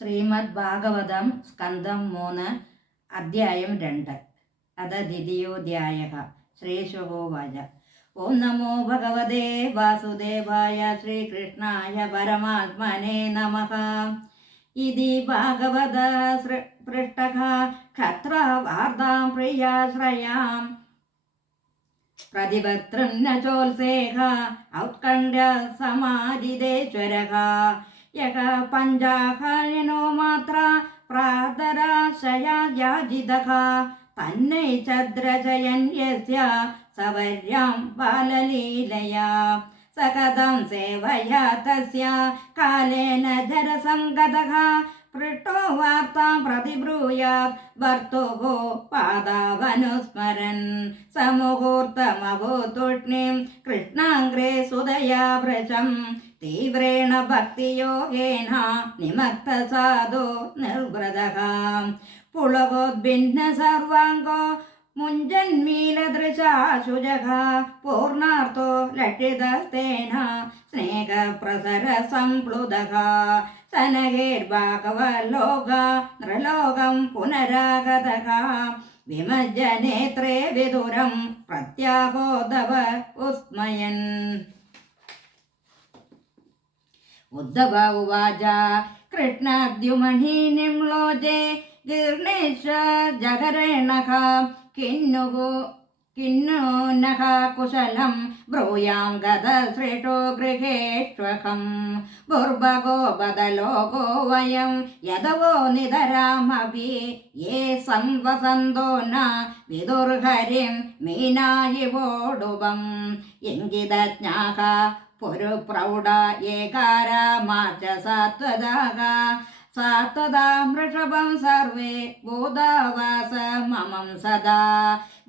ശ്രീമദ് ഭാഗവതം സ്കന്ധം 3 അധ്യായം 2 അത ദ്വിതീയോധ്യായഃ. ശ്രീശുകോവാച. ഓം നമോ ഭഗവതേ വാസുദേവായ ശ്രീകൃഷ്ണായ പരമാത്മനെ നമഃ. ഇതി ഭാഗവത പൃഷ്ടഃ ക്ഷത്രവാർത്താം പ്രിയാശ്രയാം പ്രതിപത്രം ന ചോത്സേഹ ഔത്കണ്ഠ്യ സമാധിദേശ്വരഃ യക പഞ്ചാഹനോ മാത്ര പ്രാതരാശയാജിതഃ തന്നൈ ചദ്രജയൻ യസ്യ സവര്യാം ബാലലീലയാ സകഥം സേവയാ തസ്യ കാലേന ജരസംഗതഃ പൃഷ്ടോ വാർത്താം പ്രതിബ്രൂയാത് ഭർത്തുഃ പാദാവനുസ്മരൻ സമുഹൂർത്തമഭൂതുഷ്ണിം കൃഷ്ണാംഗ്രേ സുതയാ ഭൃശം തീവ്രേണ ഭക്തിയോഗേന നിമഗ്നസാധു നിർവ്രതഃ പുളകോദ്ഭിന്ന സർവാംഗോ മുഞ്ജന്മീലദൃശാശുജഃ പൂർണാർത്ഥോ ലക്ഷിതസ്തേന സ്നേഹപ്രസര സംപ്ലുതഃ സനകേർഭാഗവലോക നൃലോകം പുനരാഗതഃ വിമജ്യ നേത്രേ വിദുരം പ്രത്യാഹോദവ ഉസ്മയൻ. ഉദ്ധവ ഉവാച. കൃഷ്ണദ്യുമണി നിംലോചേ ഗീർണേശ ജഗരേണഃ കിന്നു നഃ കുശലം ബ്രൂയാം ഗതശ്രേഷ്ഠോ ഗൃഹേഷ്വഹം ഭുർഭഗോ ബദലോകോ വയം യദവോ നിതരാമഭി യേ സംവസന്തോ ന വിദുർഹരിം മീനായിവോടുപം ഇംഗിതജ്ഞാഃ പുരുപ്രൗഢ ഏകാരാമാച സാത്വദാഃ സാത്വദാം വൃഷഭം സർവേ ഭൂതാവാസ മമം സദാ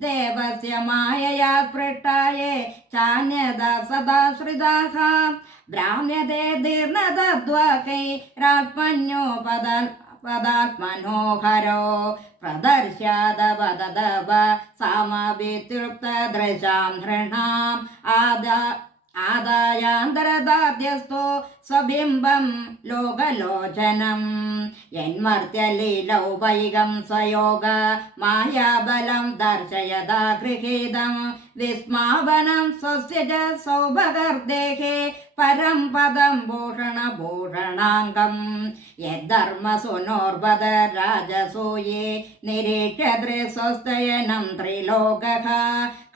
ദേവസ്യ മായയാ സ്പൃഷ്ടായേ ചാന്യദാ സദാശ്രിതാഃ ഭ്രാമ്യതേ ദീർണതദ്വാകൈരാത്മന്യോ പദാത്മനോഹരോ പ്രദർശ്യാദവദവ സാമവിതൃപ്തദൃശാം നൃണാം ആദായാന്തരദാദ്യസ്ഥോ സ്വബിംബം ലോകലോചനം യന്മർത്യലീലൗപൈകം സ്വയോഗ മായാബലം ദർശയതാ ഗൃഹീതം വിസ്മാപനം സ്വസ്യ ച സൗഭഗർദേഹേ പരം പദം ഭൂഷണഭൂഷണാംഗം യദ്ധർമ്മസുനോർവദ രാജസൂയേ നിരീക്ഷ്യ ദൃസ്വസ്തയനം ത്രിലോകഃ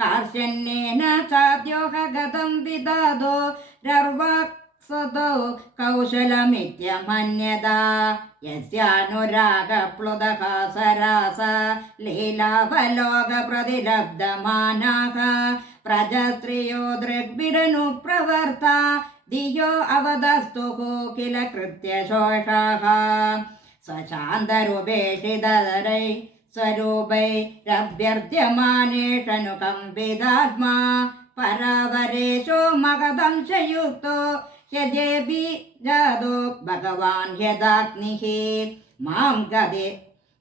കാർഷ്യന്യേന ചാദ്യോഹ ഗതം വിദാദോ രർവാക്സദോ കൗശലമിത്യമന്യതാ യസ്യാനുരാഗപ്ലുതഃ സരാസ ലീലാവലോക പ്രതിലബ്ധമാനാഃ പ്രജസ്ത്രിയോ ദൃഗ്ഭിരനുപ്രവർത്ത ധിയോ അവതസ്തുഃ കില കൃത്യശോഷാഃ സ്വശാന്തരൂപേഷിതരൈ സ്വരൂപൈരഭ്യർത്ഥ്യമാനേഷനുകമ്പിതാത്മാ പരാവരേഷോ മഹദംശയുക്തോ യജേബി ജാതോ ഭഗവാൻ യദാഗ്നിഃ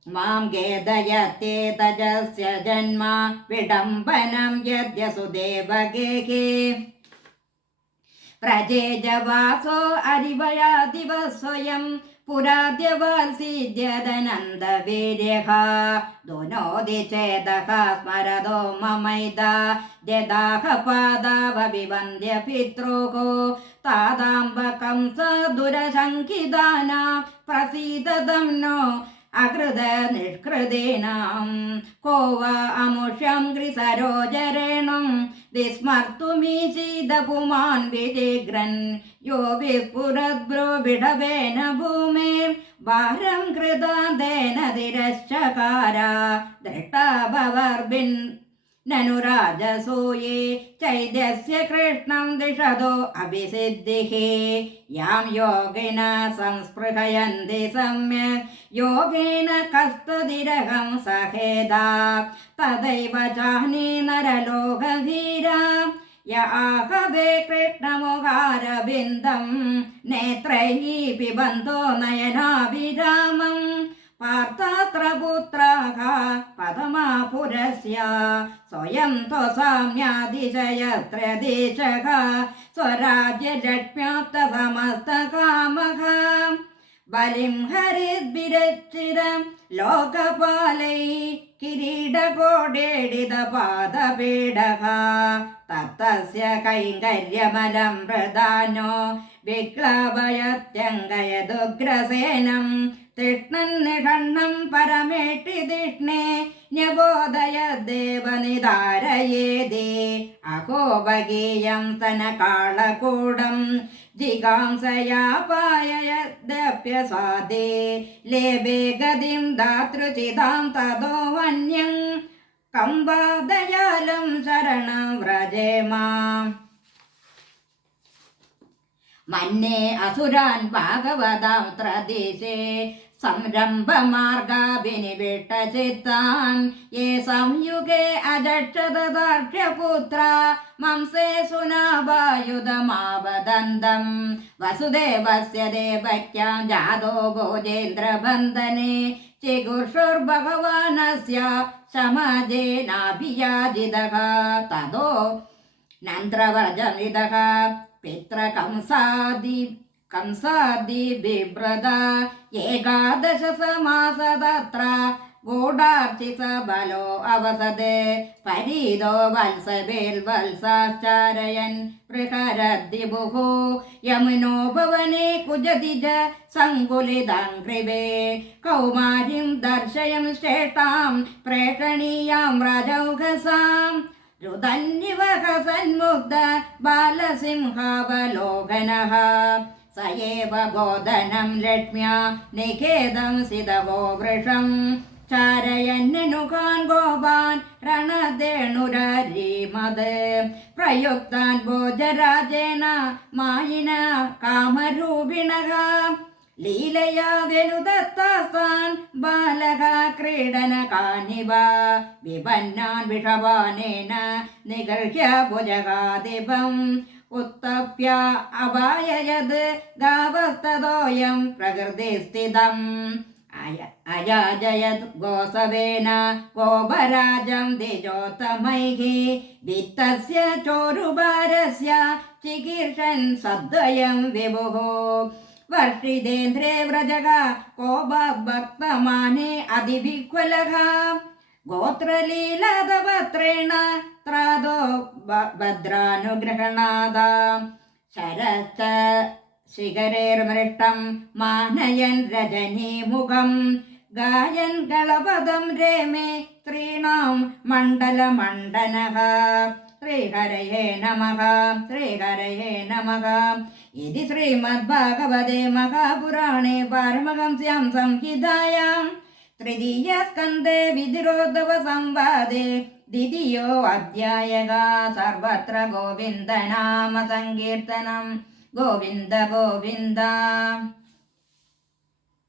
മാം ഖേദയത്തെ തജസ്യ ജന്മ വിഡംബനം യദ്യസുദേവഗേഹേ പ്രജേജവാസോ അരിവയാദിവ സ്വയം പുരാദ്യവാത്സീദ്യദനന്ദവീര്യഃ ദുനോതി ചേതഃ സ്മരതോ മമൈദാ ദദാഹ പാദാവവിവന്ദ്യ പിതൃഃ താദാംബകം സ ദുരശങ്കിതാനാ പ്രസീദതം നോ അകൃത നിഷ്കൃതേനാം കോ വാ അമുഷ്യം ഗൃസരോജരേണം വിസ്മർത്തുമീശീദപുമാൻ വിജിഗ്രൻ യോ വിസ്ഫുരദ്ഭ്രുവിടവേന ഭൂമിർ ഭാരം കൃതാന്തേന തിരശ്ചകാര ദൃഷ്ടാഭവർഭിൻ നനു രാജസൂയേ ചൈദ്യസ്യ കൃഷ്ണം ദിഷതോ അഭിസിദ്ധിഃ യാം യോഗിന സംസ്പൃഹയന്തി സമ്യക് യോഗേന കസ്തുതിരഹം സഹേദാ തദൈവ ചാഹ്നി നരലോകധീരാ യ ആഹവേ കൃഷ്ണമുഖാരബിന്ദം നേത്രൈഃ പിബന്തോ നയനാഭിരാമം പാർത്ഥാത്രപുത്രാഃ പദമാപുരസ്യ സ്വയം ത്വസാമ്യാതിശയത്ര ദേശഃ സ്വരാജ്യലക്ഷ്മ്യാപ്തസമസ്തകാമഃ ബലിം ഹരിദ്വിരച്ചിതം ലോകപാലൈ കിരീടകോടേടിത പാദപീഡക തത്തസ്യ കൈങ്കര്യമലം പ്രധാനോ വിക്ലവയത്യങ്കയദുഗ്രസേനം തിഷ്ണൻ നിഷണ്ണം പരമേട്ടി തിഷ്ണേ ന്യബോധയ ദേവനിധാരയേദേ അഹോപഗീയം തനകാളകൂടം ജിഗാംസയാ പായയദ്യപ്യസാദേ ലേബേ ഗതിം ധാതൃചിതാം തതോ വന്യം കമ്പാദയാലം ശരണം വ്രജേമാം മന്യേ അസുരാൻ ഭാഗവതാം ത്രദിശേ സംരംഭമാർഗാഭിനിവിട്ട ചിത്താൻ യേ സംയുഗേ അജക്ഷദാർഢ്യപുത്ര മംസേ സുനാഭായുധമാവദന്തം വസുദേവസ്യ ദേവക്യാം ജാതോ ഭോജേന്ദ്രബന്ധനെ ചിഗുർഷുർഭഗവാനസ്യ ശമജേനാഭിയാജിതഃ തതോ നന്ദ്രവ്രജമിതഃ പിതൃകംസാദി ബിഭ്രത ഏകാദശ സമാസതത്ര ഗൂഢാർച്ചിത ബലോ അവസദേ പരീതോ വത്സവേൽ വത്സാചാരയൻ പ്രഹരദ്ദിബുഹു യമുനോ ഭവനെ കുജതിജ സങ്കുലിതാംഗ്രിവേ കൗമാരിം ദർശയം ശ്രേഷ്ഠാം പ്രേക്ഷണീയാം രാജൗഘസാം രുദന്യവഹ സന്മുഗ്ധ ബാലസിംഹാവലോകനഃ സ ഏവ ബോധനം ലക്ഷ്മ്യാ നിഖേദം സിതവോ വൃഷം ചാരയന്നുകാൻ ഗോപാൻ രണധേണുരീമത് പ്രയുക്താൻ ഭോജരാജേന മായിന കാമരൂപിണഃ ലീലയാ വെനുദത്താൻ ബാലക ക്രീഡനകാനിവ വിപന്നാൻ വിഷവാനേന നിഗർഹ്യ ഭുജഗാദിപം ഉത്തപ്യ അപായയത് ഗാവസ്തദോയം പ്രകൃതിസ്ഥിതം അയാജയത് ഗോസവേന ഗോപരാജം ദ്വിജോത്തമൈഃ വിത്തസ്യ ചോരുഭാരസ്യ ചികീർഷൻ സദ്വയം വിഭുഃ വർഷിതേന്ദ്രേ വ്രജക കോപഭക്തമാനേ അതിവിഹ്വലഃ ഗോത്രലീലാദപത്രേണ ത്രാദോ ഭദ്രാനുഗ്രഹണാദ ശരച്ച ശിഖരേർമൃഷ്ടം മാനയൻ രജനീമുഖം ഗായൻ ഗളപദം രേമേ സ്ത്രീണാം മണ്ഡലമണ്ഡനഃ ശ്രീഹരയേ നമഃ ശ്രീഹരയേ നമഃ ഇതി ശ്രീമദ്ഭാഗവതേ മഹാപുരാണേ പാരമഹംസ്യാം സംഹിതായാം തൃതീയസ്കന്ധേ വിധിരോധവ സംവാദേ ദ്വിതീയോ അധ്യായഃ സർവത്ര ഗോവിന്ദനാമ സങ്കീർത്തനം ഗോവിന്ദ ഗോവിന്ദ.